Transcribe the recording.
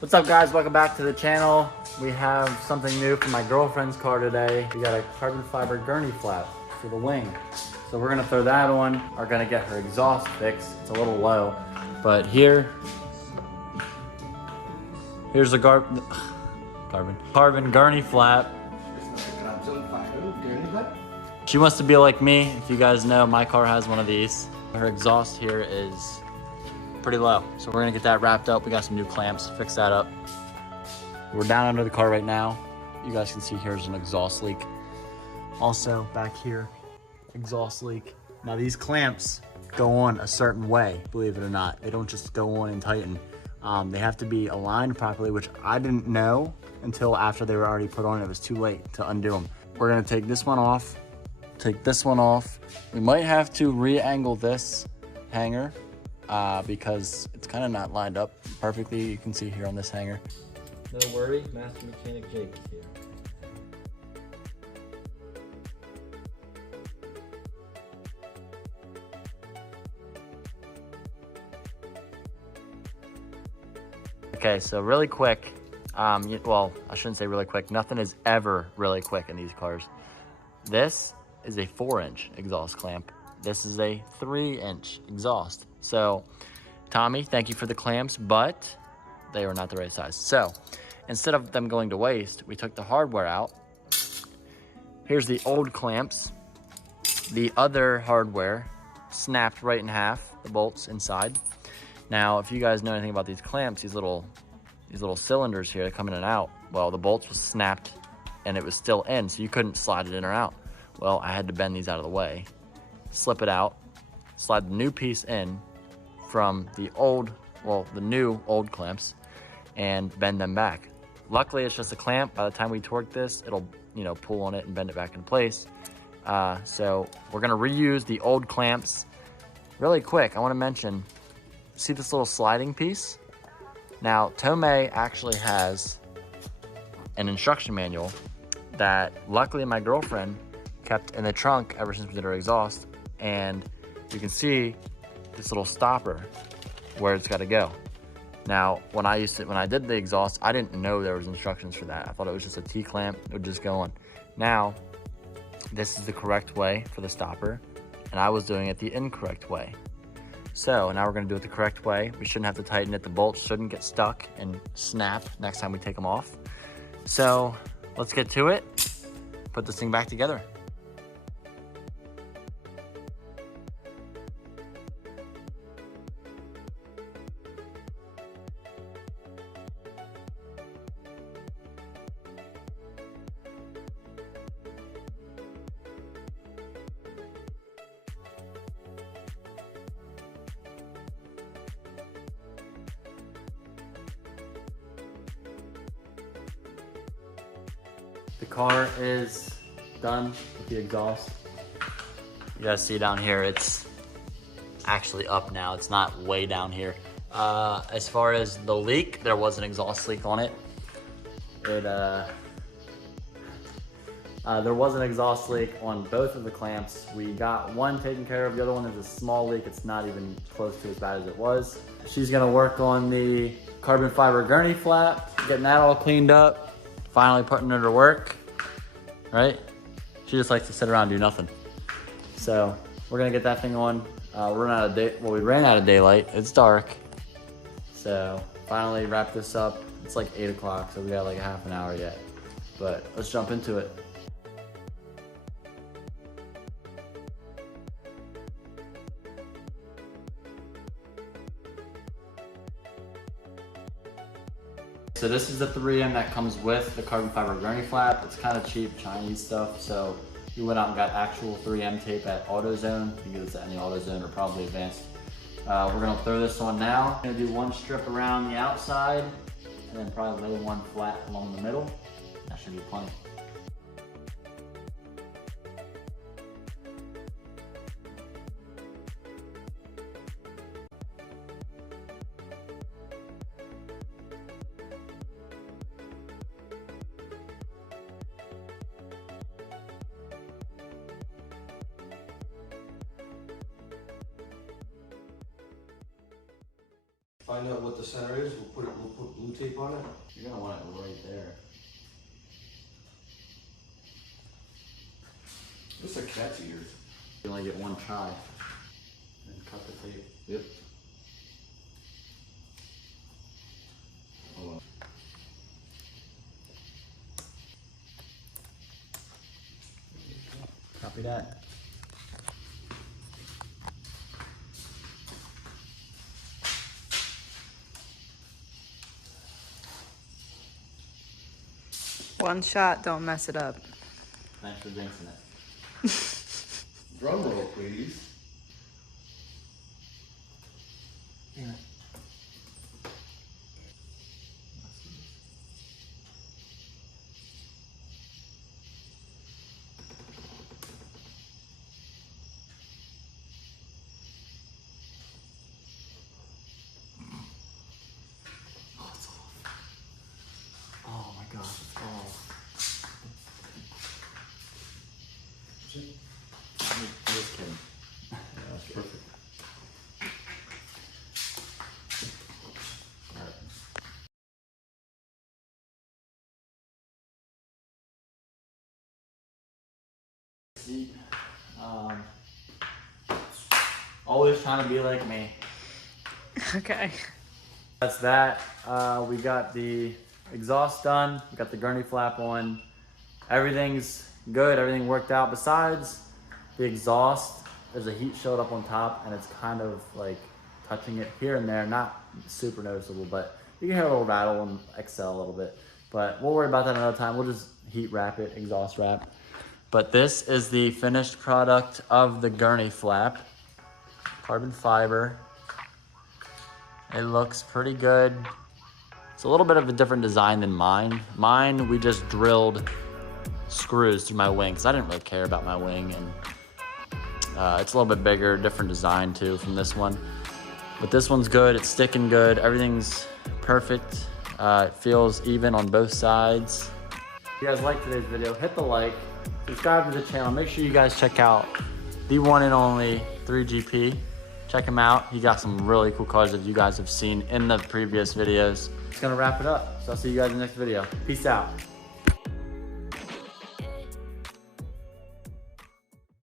What's up guys, welcome back to the channel. We have something new for my girlfriend's car today. We got a carbon fiber gurney flap for the wing. So we're gonna throw that on. We're gonna get her exhaust fixed. It's a little low, but here's the carbon gurney flap. She wants to be like me. If you guys know, my car has one of these. Her exhaust here is pretty low. So we're gonna get that wrapped up. We got some new clamps, fix that up. We're down under the car right now. You guys can see here's an exhaust leak. Also back here, exhaust leak. Now these clamps go on a certain way, believe it or not. They don't just go on and tighten. They have to be aligned properly, which I didn't know until after they were already put on. It was too late to undo them. We're gonna take this one off, take this one off. We might have to re-angle this hanger because it's kind of not lined up perfectly. You can see here on this hanger. No worry, Master Mechanic Jake is here. Okay, so really quick, well, I shouldn't say really quick. Nothing is ever really quick in these cars. This is a 4-inch exhaust clamp. This is a 3-inch exhaust. So, Tommy, thank you for the clamps, but they were not the right size. So, instead of them going to waste, we took the hardware out. Here's the old clamps. The other hardware snapped right in half, the bolts inside. Now, if you guys know anything about these clamps, these little cylinders here that come in and out, well, the bolts was snapped and it was still in, so you couldn't slide it in or out. Well, I had to bend these out of the way, slip it out, slide the new piece in from the new old clamps, and bend them back. Luckily, it's just a clamp. By the time we torque this, it'll, pull on it and bend it back in place. So we're gonna reuse the old clamps. Really quick, I wanna mention, see this little sliding piece? Now, Tomei actually has an instruction manual that luckily my girlfriend kept in the trunk ever since we did her exhaust. And you can see this little stopper where it's gotta go. Now, when I did the exhaust, I didn't know there was instructions for that. I thought it was just a T-clamp, it would just go on. Now, this is the correct way for the stopper, and I was doing it the incorrect way. So now we're gonna do it the correct way. We shouldn't have to tighten it. The bolts shouldn't get stuck and snap next time we take them off. So let's get to it, put this thing back together. The car is done with the exhaust. You guys see down here, it's actually up now. It's not way down here. As far as the leak, there was an exhaust leak on it. There was an exhaust leak on both of the clamps. We got one taken care of. The other one is a small leak. It's not even close to as bad as it was. She's gonna work on the carbon fiber gurney flap, getting that all cleaned up. Finally putting her to work, right? She just likes to sit around and do nothing. So we're gonna get that thing on. We ran out of daylight. It's dark. So finally wrap this up. It's like 8 o'clock, so we got like half an hour yet. But let's jump into it. So this is the 3M that comes with the carbon fiber gurney flap. It's kind of cheap Chinese stuff, so we went out and got actual 3M tape at AutoZone. You can get this at any AutoZone or probably Advanced. We're gonna throw this on now. I'm gonna do one strip around the outside and then probably lay one flat along the middle. That should be plenty. Find out what the center is. We'll put blue tape on it. You're gonna want it right there. This is a cat's ears. You only get one try. And cut the tape. Yep. Hold on. Copy that. One shot, don't mess it up. Thanks for jinxing it. Drum roll, please. Yeah. Oh my gosh, it's off. I'm just kidding. That's perfect. Alright. See, always trying to be like me. Okay. That's that. We got the exhaust done. We got the gurney flap on. Everything's good. Everything worked out. Besides the exhaust, there's a heat shield up on top, and it's kind of like touching it here and there. Not super noticeable, but you can hear a little rattle and excel a little bit. But we'll worry about that another time. We'll just heat wrap it, exhaust wrap. But this is the finished product of the gurney flap. Carbon fiber. It looks pretty good. It's a little bit of a different design than mine. Mine, we just drilled screws through my wing because I didn't really care about my wing, and it's a little bit bigger, different design too from this one. But this one's good, it's sticking good, everything's perfect. It feels even on both sides. If you guys liked today's video, hit the like, subscribe to the channel. Make sure you guys check out the one and only 3GP. Check him out. He got some really cool cars that you guys have seen in the previous videos. It's gonna wrap it up. So I'll see you guys in the next video. Peace out.